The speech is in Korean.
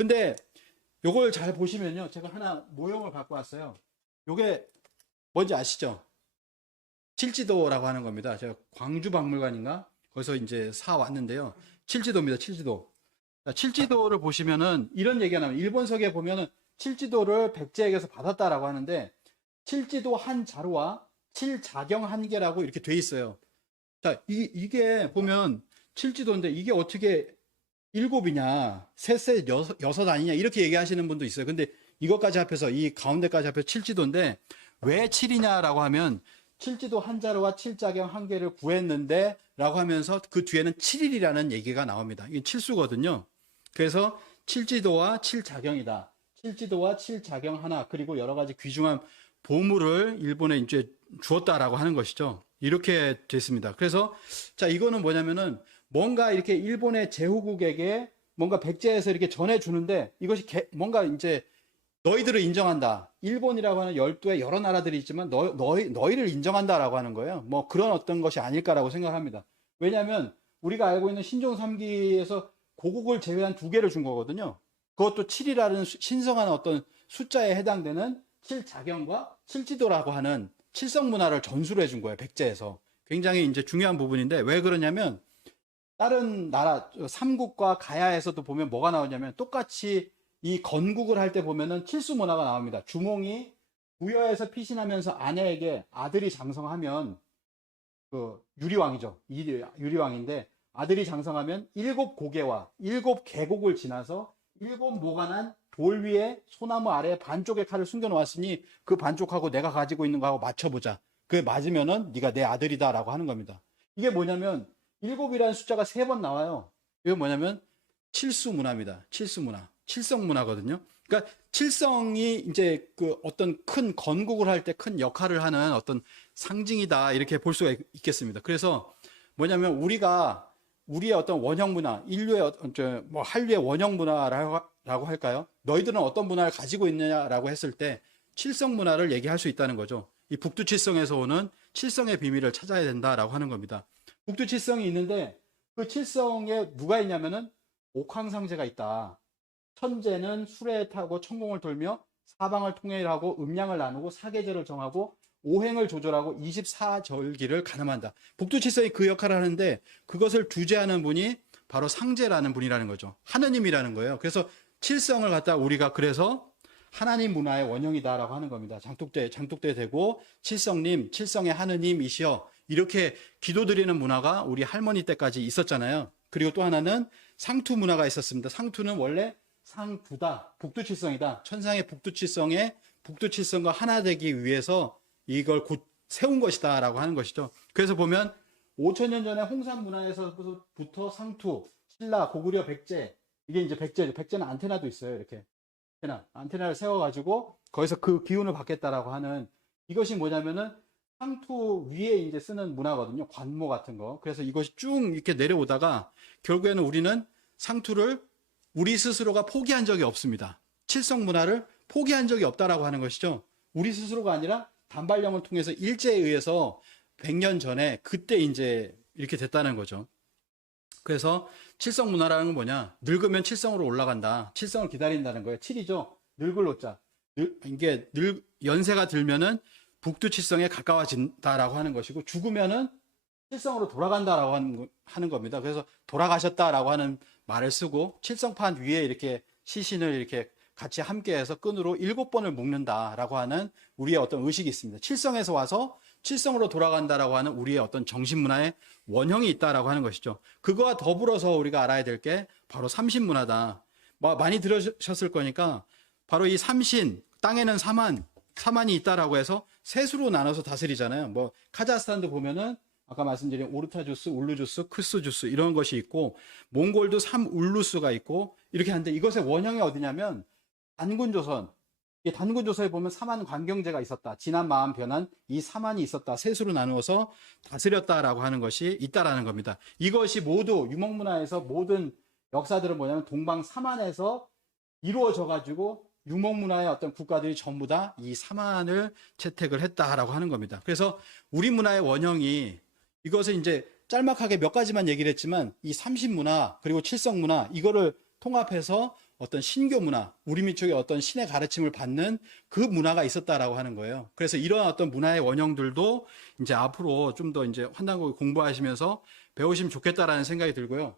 근데 요걸 잘 보시면요. 제가 하나 모형을 갖고 왔어요. 요게 뭔지 아시죠? 칠지도라고 하는 겁니다. 제가 광주박물관인가? 거기서 이제 사 왔는데요. 칠지도입니다. 칠지도. 자, 칠지도를 보시면은 이런 얘기가 나와요. 일본서기에 보면은 칠지도를 백제에게서 받았다라고 하는데 칠지도 한 자루와 칠자경 한 개라고 이렇게 돼 있어요. 자, 이게 보면 칠지도인데 이게 어떻게 일곱이냐, 셋, 여섯 아니냐, 이렇게 얘기하시는 분도 있어요. 근데 이것까지 합해서, 이 가운데까지 합해서 칠지도인데, 왜 칠이냐라고 하면, 칠지도 한 자루와 칠자경 한 개를 구했는데, 라고 하면서 그 뒤에는 7일이라는 얘기가 나옵니다. 이게 칠수거든요. 그래서 칠지도와 칠자경이다. 칠지도와 칠자경 하나, 그리고 여러 가지 귀중한 보물을 일본에 이제 주었다라고 하는 것이죠. 이렇게 됐습니다. 그래서, 자, 이거는 뭐냐면은, 뭔가 이렇게 일본의 제후국에게 뭔가 백제에서 이렇게 전해주는데 이것이 뭔가 이제 너희들을 인정한다. 일본이라고 하는 열도의 여러 나라들이 있지만 너희를 인정한다라고 하는 거예요. 뭐 그런 어떤 것이 아닐까라고 생각합니다. 왜냐하면 우리가 알고 있는 신종 3기에서 고국을 제외한 두 개를 준 거거든요. 그것도 7이라는 신성한 어떤 숫자에 해당되는 칠자경과 칠지도라고 하는 칠성 문화를 전수를 해준 거예요. 백제에서. 굉장히 이제 중요한 부분인데 왜 그러냐면 다른 나라 삼국과 가야에서도 보면 뭐가 나오냐면 똑같이 이 건국을 할 때 보면은 칠수 문화가 나옵니다. 주몽이 부여에서 피신하면서 아내에게 아들이 장성하면 그 유리왕이죠. 유리왕인데 아들이 장성하면 일곱 고개와 일곱 계곡을 지나서 일곱 모관한 돌 위에 소나무 아래에 반쪽의 칼을 숨겨 놓았으니 그 반쪽하고 내가 가지고 있는 거하고 맞춰보자. 그게 맞으면은 네가 내 아들이다라고 하는 겁니다. 이게 뭐냐면 일곱이라는 숫자가 세 번 나와요. 이거 뭐냐면 칠수 문화입니다. 칠수 문화. 칠성 문화거든요. 그러니까 칠성이 이제 그 어떤 큰 건국을 할 때 큰 역할을 하는 어떤 상징이다. 이렇게 볼 수가 있겠습니다. 그래서 뭐냐면 우리가 우리의 어떤 원형 문화, 인류의 뭐 한류의 원형 문화라고 할까요? 너희들은 어떤 문화를 가지고 있느냐라고 했을 때 칠성 문화를 얘기할 수 있다는 거죠. 이 북두칠성에서 오는 칠성의 비밀을 찾아야 된다라고 하는 겁니다. 북두칠성이 있는데 그 칠성에 누가 있냐면은 옥황상제가 있다. 천재는 수레에 타고 천공을 돌며 사방을 통일하고 음양을 나누고 사계절을 정하고 오행을 조절하고 24절기를 가늠한다. 북두칠성이 그 역할을 하는데 그것을 주재하는 분이 바로 상제라는 분이라는 거죠. 하느님이라는 거예요. 그래서 칠성을 갖다 우리가 그래서 하나님 문화의 원형이다라고 하는 겁니다. 장독대 되고 칠성님, 칠성의 하느님이시여 이렇게 기도드리는 문화가 우리 할머니 때까지 있었잖아요. 그리고 또 하나는 상투 문화가 있었습니다. 상투는 원래 상두다, 북두칠성이다. 천상의 북두칠성과 하나 되기 위해서 이걸 곧 세운 것이다 라고 하는 것이죠. 그래서 보면 5천년 전에 홍산 문화에서부터 상투, 신라, 고구려, 백제 이게 이제 백제죠. 백제는 안테나도 있어요. 이렇게 안테나를 세워가지고 거기서 그 기운을 받겠다라고 하는 이것이 뭐냐면은 상투 위에 이제 쓰는 문화거든요. 관모 같은 거. 그래서 이것이 쭉 이렇게 내려오다가 결국에는 우리는 상투를 우리 스스로가 포기한 적이 없습니다. 칠성 문화를 포기한 적이 없다라고 하는 것이죠. 우리 스스로가 아니라 단발령을 통해서 일제에 의해서 100년 전에 그때 이제 이렇게 됐다는 거죠. 그래서 칠성 문화라는 건 뭐냐? 늙으면 칠성으로 올라간다. 칠성을 기다린다는 거예요. 칠이죠. 늙을 노자. 이게 연세가 들면은 북두칠성에 가까워진다라고 하는 것이고 죽으면은 칠성으로 돌아간다라고 하는 겁니다. 그래서 돌아가셨다라고 하는 말을 쓰고 칠성판 위에 이렇게 시신을 이렇게 같이 함께해서 끈으로 7번을 묶는다라고 하는 우리의 어떤 의식이 있습니다. 칠성에서 와서 칠성으로 돌아간다라고 하는 우리의 어떤 정신문화의 원형이 있다라고 하는 것이죠. 그거와 더불어서 우리가 알아야 될 게 바로 삼신문화다. 많이 들으셨을 거니까 바로 이 삼신, 땅에는 사만이 있다라고 해서 셋으로 나눠서 다스리잖아요. 뭐 카자흐스탄도 보면은 아까 말씀드린 오르타주스, 울루주스, 크스주스 이런 것이 있고 몽골도 삼울루스가 있고 이렇게 하는데 이것의 원형이 어디냐면 단군조선. 이 단군조선에 보면 사만 관경제가 있었다. 지난 마음 변한 이 사만이 있었다. 셋으로 나누어서 다스렸다라고 하는 것이 있다라는 겁니다. 이것이 모두 유목문화에서 모든 역사들은 뭐냐면 동방 사만에서 이루어져 가지고 유목문화의 어떤 국가들이 전부 다 이 사만을 채택을 했다라고 하는 겁니다. 그래서 우리 문화의 원형이 이것을 이제 짤막하게 몇 가지만 얘기를 했지만 이 삼신문화 그리고 칠성문화 이거를 통합해서 어떤 신교 문화, 우리미 쪽의 어떤 신의 가르침을 받는 그 문화가 있었다라고 하는 거예요. 그래서 이러한 어떤 문화의 원형들도 이제 앞으로 좀 더 이제 환단곡 공부하시면서 배우시면 좋겠다라는 생각이 들고요.